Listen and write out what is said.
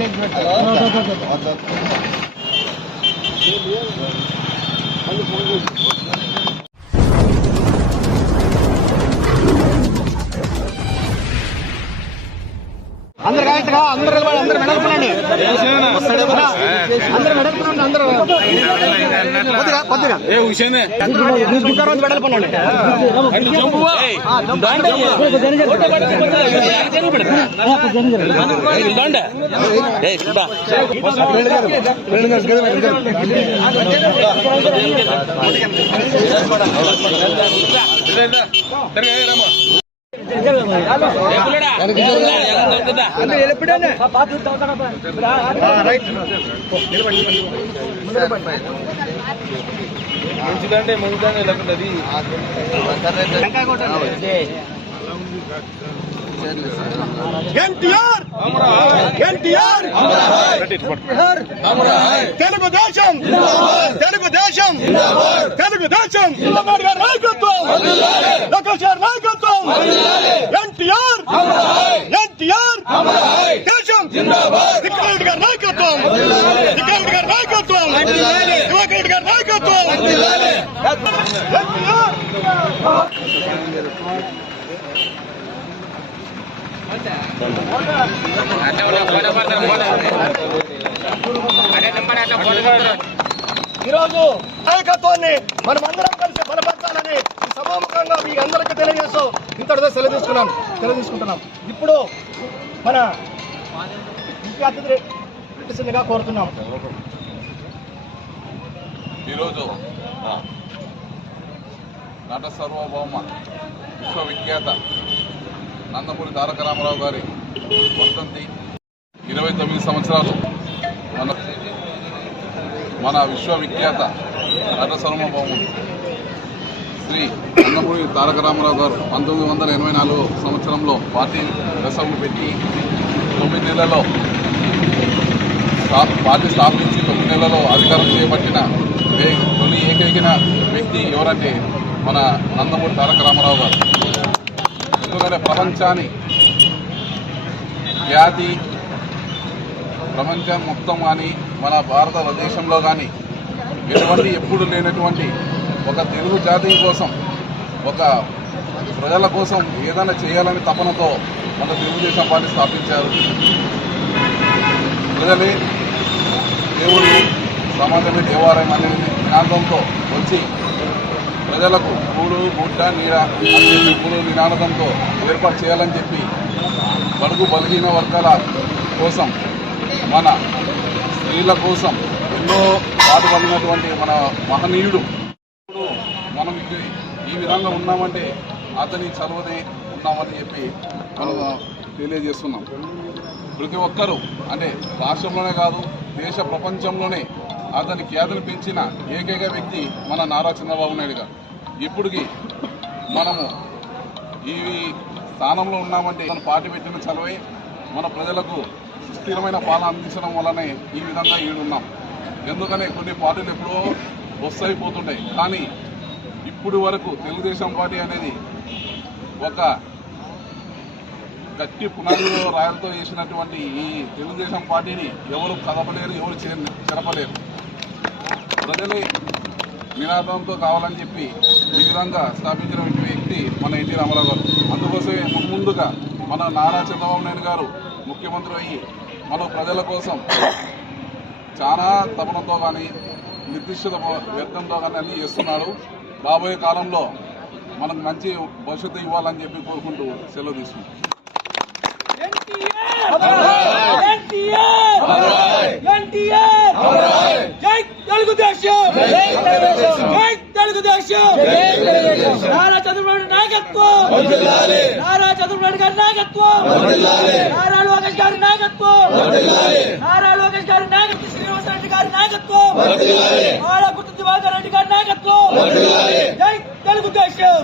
అందరు కరెక్ట్గా అందరు నిలబడి అందరు వెనకపోండి అందరు వెనకపోండి అందరు కొద్దిగా కొద్దిగా ఏ హుషేనే కుక్కర్ రోజు వెడల్పండి అటు జంపువా దండ ఏ సుబ్బా ఏ పుల్లడా మంచిదంటే మంచిదంటే లేకుంటే అది ఎన్టీఆర్ ఎన్టీఆర్ తెలుగుదేశం తెలుగుదేశం తెలుగుదేశం నాయకత్వం. లోకేష్ గారి నాయకత్వం. ఎన్టీఆర్. ఎన్టీఆర్. దేశం. విక్రమ్ గారి నాయకత్వం. విక్రమ్ గారి నాయకత్వం. దివాకర్ గారి నాయకత్వం. ఎన్టీఆర్ ఈరోజు నాయకత్వాన్ని మనం అందరం కలిసి బలపరచాలని సభాముఖంగా మీ అందరికీ తెలియజేస్తూ ఇంతటితో సెలవు తీసుకున్నాం సెలవు తీసుకుంటున్నాం. ఇప్పుడు మన ముఖ్య అతిథిగా కోరుతున్నాం. ఈరోజు నట సార్వభౌమ విశ్వవిఖ్యాత నందమూరి తారక రామారావు గారి వసంతి ఇరవై తొమ్మిది సంవత్సరాలు మన మన విశ్వవిఖ్యాత నట సార్వభౌముడు శ్రీ నందమూరి తారక రామారావు గారు పంతొమ్మిది వందల ఎనభై నాలుగు సంవత్సరంలో పార్టీ దశలు పెట్టి తొమ్మిది నెలలో పార్టీ స్థాపించి తొమ్మిది నెలలో అధికారం చేపట్టిన కొన్ని తొలి ఏకైకిన వ్యక్తి ఎవరంటే మన నందమూరి తారక రామారావు గారు. ఎందుకంటే ప్రపంచాన్ని ఖ్యాతి ప్రపంచం మొత్తం కానీ మన భారతదేశంలో కానీ ఎటువంటి ఎప్పుడు లేనటువంటి ఒక తెలుగు జాతి కోసం ఒక ప్రజల కోసం ఏదైనా చేయాలని తపనతో మన తెలుగుదేశం పార్టీ స్థాపించారు. ప్రజలే దేవుడు సమాజమే దేవాలయం అనే నినాదంతో వచ్చి ప్రజలకు కూడు గుడ్డ నీడ అని చెప్పి కూడు నినాదంతో ఏర్పాటు చేయాలని చెప్పి బడుగు బలహీన వర్గాల కోసం మన స్త్రీల కోసం ఎన్నో బాధపడినటువంటి మన మహనీయుడు. ఇప్పుడు మనం ఈ విధంగా ఉన్నామంటే అతని చలవనే ఉన్నామని చెప్పి మనం తెలియజేస్తున్నాం. ప్రతి ఒక్కరూ అంటే రాష్ట్రంలోనే కాదు దేశ ప్రపంచంలోనే అతని ఖ్యాతిని పెంచిన ఏకైక వ్యక్తి మన నారా చంద్రబాబు నాయుడు గారు. ఇప్పటికి మనము ఈ స్థానంలో ఉన్నామంటే మన పార్టీ పెట్టిన చలవే మన ప్రజలకు స్థిరమైన పాలన అందించడం వల్లనే ఈ విధంగా ఈడున్నాం. ఎందుకనే కొన్ని పార్టీలు ఎప్పుడో వస్తాయి కానీ ఇప్పుడు వరకు తెలుగుదేశం పార్టీ అనేది ఒక గట్టి పునాదిలో రాయలతో చేసినటువంటి ఈ తెలుగుదేశం పార్టీని ఎవరు కదపలేరు ఎవరు చెరపలేరు. ప్రజలే నినాదంతో కావాలని చెప్పి ఈ విధంగా స్థాపించిన వ్యక్తి మన ఎన్టీ రామారావు గారు. అందుకోసమే ముందుగా మన నారా చంద్రబాబు నాయుడు గారు ముఖ్యమంత్రి అయ్యి మన ప్రజల కోసం చాలా తపనతో కానీ నిర్దిష్ట వ్యక్తంతో కానీ అన్నీ చేస్తున్నాడు రాబోయే కాలంలో మనకు మంచి భవిష్యత్తు ఇవ్వాలని చెప్పి కోరుకుంటూ సెలవు తీసుకుంటాం నారా చంద్రబాబు నాయకత్వం నారా చంద్రబాబు గారి నాయకత్వం నారా గారి నాయకత్వం. నారా లోకేష్ గారి నాయకత్వం. శ్రీనివాస రెడ్డి గారి నాయకత్వం. గుర్తు దివాకర్ రెడ్డి గారి నాయకత్వం. జై తెలుగుదేశం.